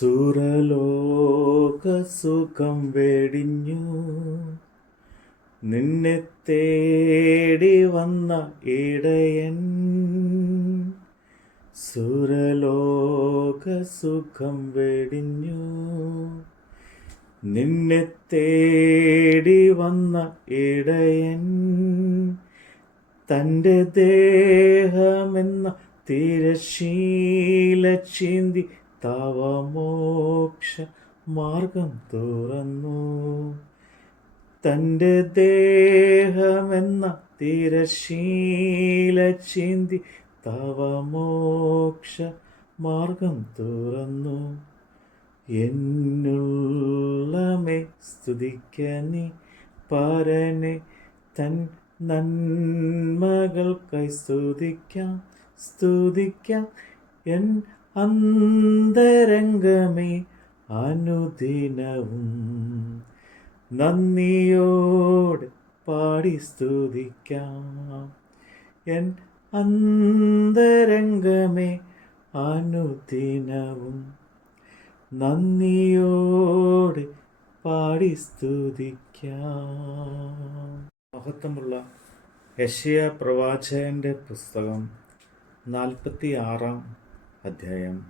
സുരലോക സുഖം വെടിഞ്ഞു. നിന്നെ തേടി വന്ന ഇടയൻ. സുരലോകസുഖം വെടിഞ്ഞു. നിന്നെ തേടി വന്ന ഇടയൻ. തന്റെ ദേഹമെന്ന തിരശീല ചീന്തി തവമോക്ഷ മാർഗം തുറന്നു. തന്റെ ദേഹമെന്ന തിരശീല ചിന്തി തവ മോക്ഷ മാർഗം തുറന്നു. എന്നുള്ളമേ സ്തുതിക്കനി പരനെ തൻ നന്മകൾക്കായി സ്തുതിക്കാം സ്തുതിക്കാം എൻ അന്തരംഗമേ അനുദിനവും. നന്ദിയോട് പാടി സ്തുതിക്കാം. എൻ അന്തരംഗമേ അനുദിനവും. നന്ദിയോട് പാടി സ്തുതിക്കാം. മഹത്വമുള്ള യശയ പ്രവാചകന്റെ പുസ്തകം നാൽപ്പത്തി ആറാം അധ്യായം.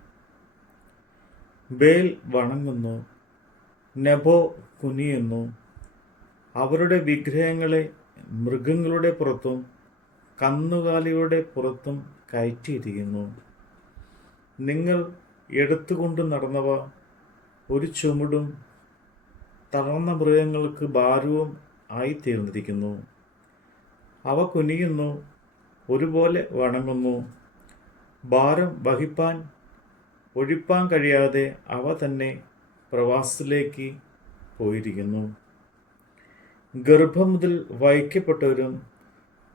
ബേൽ വണങ്ങുന്നു നെബോ കുനിയുന്നു. അവരുടെ വിഗ്രഹങ്ങളെ മൃഗങ്ങളുടെ പുറത്തും കന്നുകാലികളുടെ പുറത്തും കയറ്റിയിരിക്കുന്നു. നിങ്ങൾ എടുത്തുകൊണ്ട് നടന്നവ ഒരു ചുമടും തളർന്ന മൃഗങ്ങൾക്ക് ഭാരവും ആയിത്തീർന്നിരിക്കുന്നു. അവ കുനിയുന്നു ഒരുപോലെ വണങ്ങുന്നു. ഭാരം വഹിപ്പാൻ ഒഴിപ്പാൻ കഴിയാതെ അവ തന്നെ പ്രവാസത്തിലേക്ക് പോയിരിക്കുന്നു. ഗർഭം മുതൽ വഹിക്കപ്പെട്ടവരും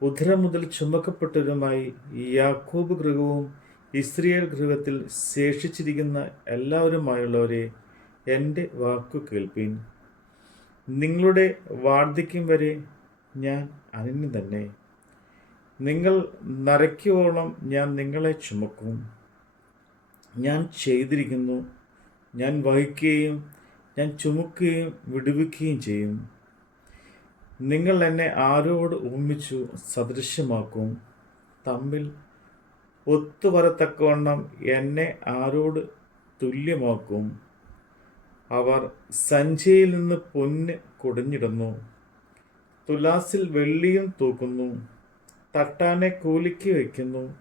ഉദരം മുതൽ ചുമക്കപ്പെട്ടവരുമായി യാക്കോബ് ഗൃഹവും ഇസ്രിയേൽ ഗൃഹത്തിൽ ശേഷിച്ചിരിക്കുന്ന എല്ലാവരുമായുള്ളവരെ എന്റെ വാക്കു കേൾപ്പീൻ. നിങ്ങളുടെ വാർദ്ധക്യം വരെ ഞാൻ അനന്യം തന്നെ നിങ്ങൾ നരയ്ക്കുവോളം ഞാൻ നിങ്ങളെ ചുമക്കും. ഞാൻ ചെയ്തിരിക്കുന്നു. ഞാൻ വഹിക്കുകയും ഞാൻ ചുമക്കുകയും വിടുവിക്കുകയും ചെയ്യും. നിങ്ങൾ എന്നെ ആരോട് ഉപമിച്ചു സദൃശ്യമാക്കും. തമ്മിൽ ഒത്തുവരത്തക്കവണ്ണം എന്നെ ആരോട് തുല്യമാക്കും. അവർ സഞ്ചിയിൽ നിന്ന് പൊന്ന് കുടഞ്ഞിടുന്നു. തുലാസിൽ വെള്ളിയും തൂക്കുന്നു. തട്ടാനെ കൂലിക്ക് വയ്ക്കുന്നു.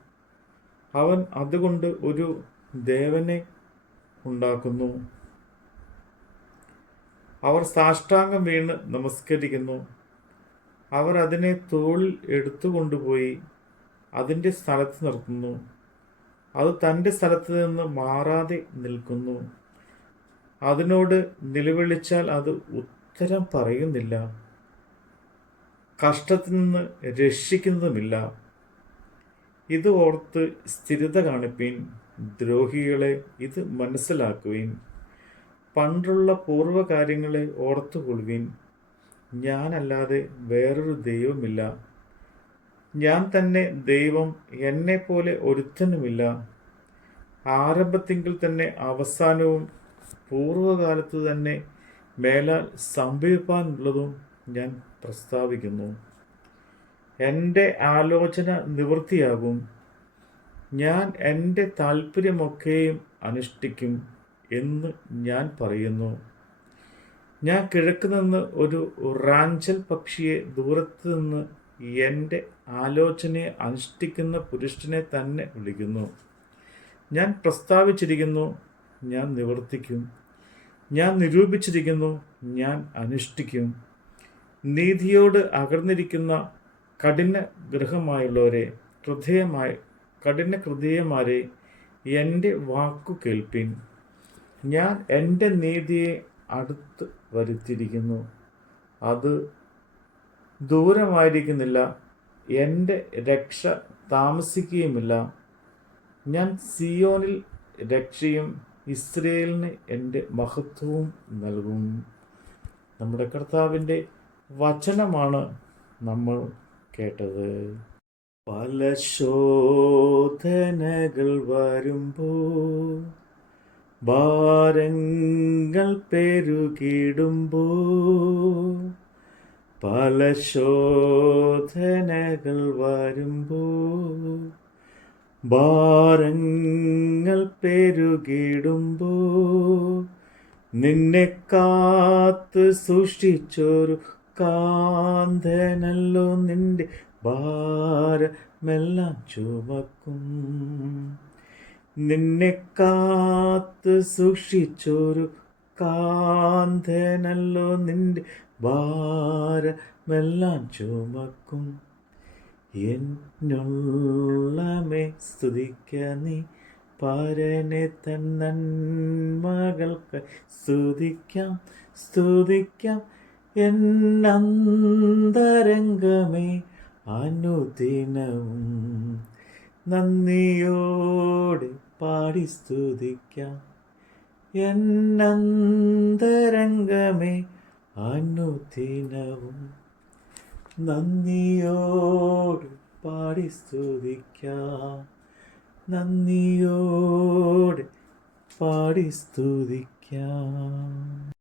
അവൻ അതുകൊണ്ട് ഒരു ദേവനെ ഉണ്ടാക്കുന്നു. അവർ സാഷ്ടാംഗം വീണ് നമസ്കരിക്കുന്നു. അവർ അതിനെ തോളിൽ എടുത്തുകൊണ്ടുപോയി അതിന്റെ സ്ഥലത്ത് നിർത്തുന്നു. അത് തന്റെ സ്ഥലത്ത് നിന്ന് മാറാതെ നിൽക്കുന്നു. അതിനോട് നിലവിളിച്ചാൽ അത് ഉത്തരം പറയുന്നില്ല. കഷ്ടത്തിൽ നിന്ന് രക്ഷിക്കുന്നതുമില്ല. ഇത് ഓർത്ത് സ്ഥിരത കാണിപ്പീൻ ദ്രോഹികളെ ഇത് മനസ്സിലാക്കുവീൻ. പണ്ടുള്ള പൂർവകാര്യങ്ങളെ ഓർത്തുകൊള്ളുവീൻ. ഞാനല്ലാതെ വേറൊരു ദൈവമില്ല ഞാൻ തന്നെ ദൈവം എന്നെപ്പോലെ ഒരുത്തനുമില്ല. ആരംഭത്തിങ്കിൽ തന്നെ അവസാനവും പൂർവകാലത്ത് തന്നെ മേലാൽ സംഭവിപ്പാനുള്ളതും ഞാൻ പ്രസ്താവിക്കുന്നു. എന്റെ ആലോചന നിവൃത്തിയാകും. ഞാൻ എന്റെ താല്പര്യമൊക്കെയും അനുഷ്ഠിക്കും എന്ന് ഞാൻ പറയുന്നു. ഞാൻ കിഴക്ക് നിന്ന് ഒരു റാഞ്ചൽ പക്ഷിയെ ദൂരത്ത് നിന്ന് എന്റെ ആലോചനയെ അനുഷ്ഠിക്കുന്ന പുരുഷനെ തന്നെ വിളിക്കുന്നു. ഞാൻ പ്രസ്താവിച്ചിരിക്കുന്നു ഞാൻ നിവർത്തിക്കും. ഞാൻ നിരൂപിച്ചിരിക്കുന്നു ഞാൻ അനുഷ്ഠിക്കും. നീതിയോട് അകർന്നിരിക്കുന്ന കഠിന ഗൃഹമായുള്ളവരെ ഹൃദയമായ കഠിന ഹൃദയമാരെ എന്റെ വാക്കു കേൾപ്പിൻ. ഞാൻ എന്റെ നീതിയെ അടുത്ത് വരുത്തിയിരിക്കുന്നു. അത് ദൂരമായിരിക്കുന്നില്ല. എന്റെ രക്ഷ താമസിക്കുകയുമില്ല. ഞാൻ സിയോനിൽ രക്ഷയും ഇസ്രയേലിന് എന്റെ മഹത്വവും നൽകും. നമ്മുടെ കർത്താവിന്റെ വചനമാണ് നമ്മൾ കേട്ടത്. പല ശോധനകൾ വരുമ്പോൾ ഭാരങ്ങൾ പെരുകിടുമ്പോ പല ശോധനകൾ വരുമ്പോ ഭാരങ്ങൾ പെരുകിടുമ്പോ നിന്നെ കാത്ത് സൂക്ഷിച്ചൊരു കാന്തനല്ലോ നിന്റെ ഭാരമെല്ലാം ചുമക്കും നിന്നെ കാത്ത് സൂക്ഷിച്ചൊരു കാന്തനല്ലോ നിന്റെ ഭാരമെല്ലാം ചുമക്കും എന്നുള്ളമേ സ്തുതിക്ക നീ പരനെ തൻ നന്മകൾക്ക് സ്തുതിക്കാം സ്തുതിക്കാം. എന്നന്തരംഗമേ അനുദിനവും നന്ദിയോടെ പാടി സ്തുതിക്കാം. എന്നന്തരംഗമേ അനുദിനവും നന്ദിയോട് പാടി സ്തുതിക്കാം. നന്ദിയോട് പാടി സ്തുതിക്കാം.